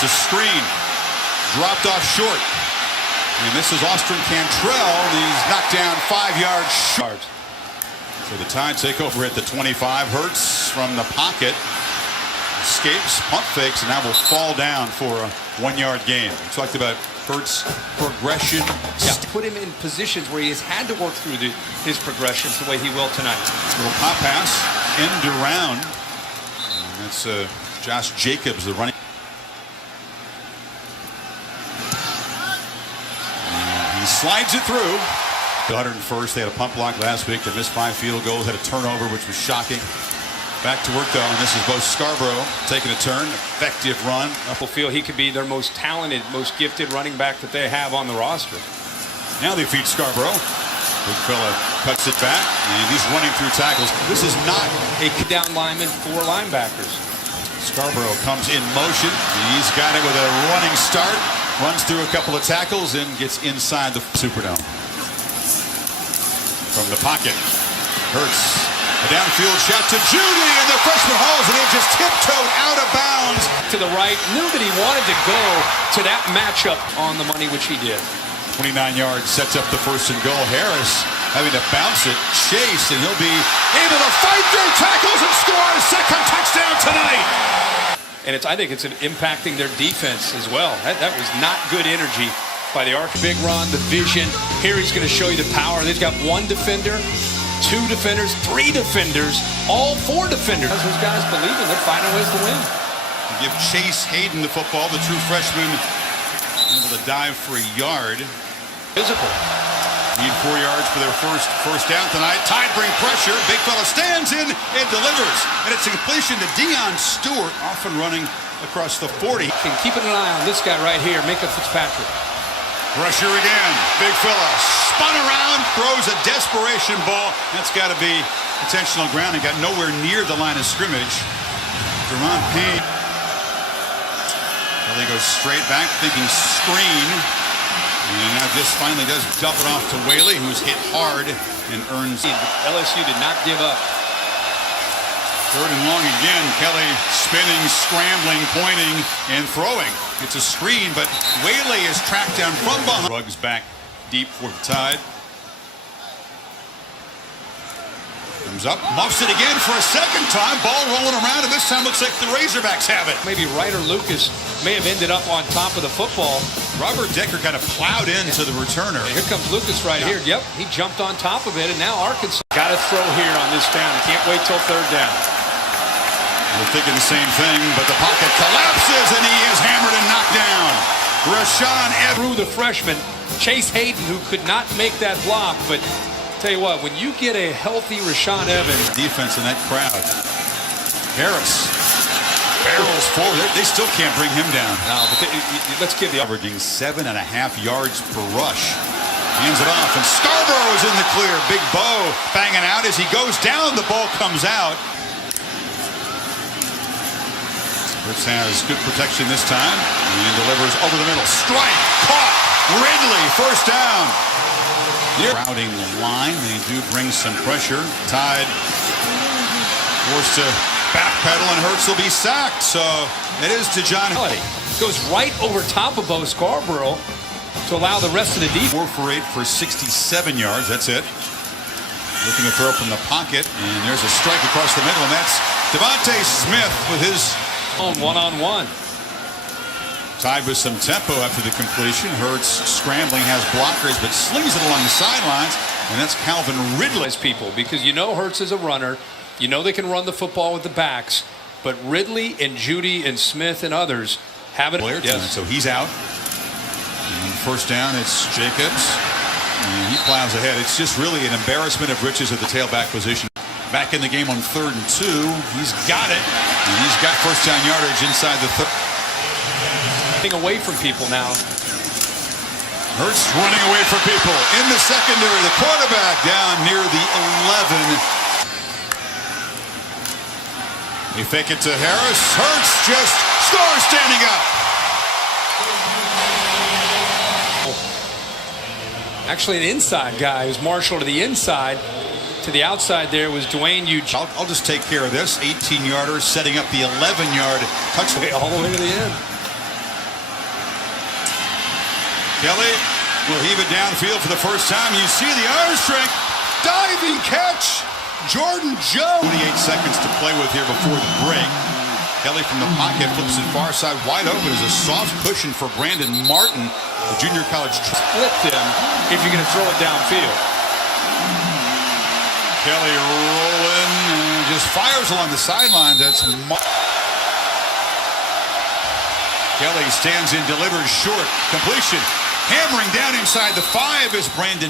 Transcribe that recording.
to screen. Dropped off short. And this is Austin Cantrell, and he's knocked down 5 yards short. So the Tide take over at the 25. Hurts from the pocket. Escapes, pump fakes, and now will fall down for a 1-yard gain. We talked about Hurts' progression. Yeah, put him in positions where he has had to work through his progressions the way he will tonight. Little pop pass, end around. And that's Josh Jacobs, the running. And he slides it through. The 101st, they had a punt block last week. They missed 5 field goals, had a turnover, which was shocking. Back to work, though, and this is Bo Scarborough taking a turn. Effective run. People feel he could be their most talented, most gifted running back that they have on the roster. Now they feed Scarborough. Big fella cuts it back, and he's running through tackles. This is not a down lineman, 4 linebackers. Scarborough comes in motion. He's got it with a running start. Runs through a couple of tackles and gets inside the Superdome. From the pocket, Hurts. A downfield shot to Judy, and the freshman hauls it in, just tiptoed out of bounds. To the right, knew that he wanted to go to that matchup on the money, which he did. 29 yards, sets up the 1st and goal. Harris having to bounce it, chase, and he'll be able to fight through tackles and score a 2nd touchdown tonight. And I think it's impacting their defense as well. That was not good energy by the Ark. Big run, the vision. Here he's going to show you the power. They've got 1 defender. 2 defenders, 3 defenders, all 4 defenders. Those guys believe in, they're finding ways to win. Give Chase Hayden the football, the true freshman, able to dive for a yard. Physical. Need 4 yards for their first down tonight. Tide bring pressure. Big fella stands in and delivers. And it's a completion to Deion Stewart, often running across the 40. And keeping an eye on this guy right here, Minka Fitzpatrick. Pressure again. Big fella spun around, throws a desperation ball. That's got to be intentional grounding. Got nowhere near the line of scrimmage. Deron Payne. Well, he goes straight back, thinking screen. And now just finally does dump it off to Whaley, who's hit hard and earns. LSU did not give up. 3rd and long again. Kelly spinning, scrambling, pointing, and throwing. It's a screen, but Whaley is tracked down from behind. Ruggs back deep for the Tide. Comes up, muffs it again for a 2nd time. Ball rolling around, and this time looks like the Razorbacks have it. Maybe Ryder Lucas may have ended up on top of the football. Robert Decker kind of plowed into the returner. And here comes Lucas right here. Yep, he jumped on top of it, and now Arkansas got to throw here on this down. Can't wait till 3rd down. We're thinking the same thing, but the pocket collapses, and he is hammered and knocked down. Rashawn Evans. Through the freshman, Chase Hayden, who could not make that block, but tell you what, when you get a healthy Rashawn Evans. Defense in that crowd. Harris barrels forward. They still can't bring him down. No, but let's give the averaging 7.5 yards per rush. Hands it off, and Scarborough is in the clear. Big Bo banging out as he goes down. The ball comes out. Hurts has good protection this time and delivers over the middle. Strike, caught. Ridley, 1st down. Crowding the line. They do bring some pressure. Tide forced to backpedal, and Hurts will be sacked. So it is to John. Goes right over top of Bo Scarborough to allow the rest of the defense. 4 for 8 for 67 yards. That's it. Looking to throw from the pocket, and there's a strike across the middle, and that's Devontae Smith with his own one-on-one. Tied with some tempo after the completion. Hurts scrambling, has blockers, but slings it along the sidelines, and that's Calvin Ridley. People, because you know Hurts is a runner, you know they can run the football with the backs, but Ridley and Judy and Smith and others haven't. Yes. So he's out. And 1st down, it's Jacobs, and he plows ahead. It's just really an embarrassment of riches at the tailback position. Back in the game on 3rd and 2. He's got it, and he's got 1st down yardage inside the 30. Away from people now. Hurts running away from people in the secondary. The quarterback down near the 11. They fake it to Harris. Hurts just scores standing up. Actually, an inside guy who's marshaled to the inside. To the outside there was Dwayne Eugene. I'll just take care of this. 18-yarder setting up the 11-yard touchdown. All the way to the end. Kelly will heave it downfield for the first time. You see the arm strength. Diving catch. Jordan Jones. 28 seconds to play with here before the break. Kelly from the pocket flips it far side wide open as a soft cushion for Brandon Martin, the junior college. Split them if you're going to throw it downfield. Kelly rolling and just fires along the sideline. That's Kelly stands in, delivers short. Completion. Hammering down inside the 5 is Brandon.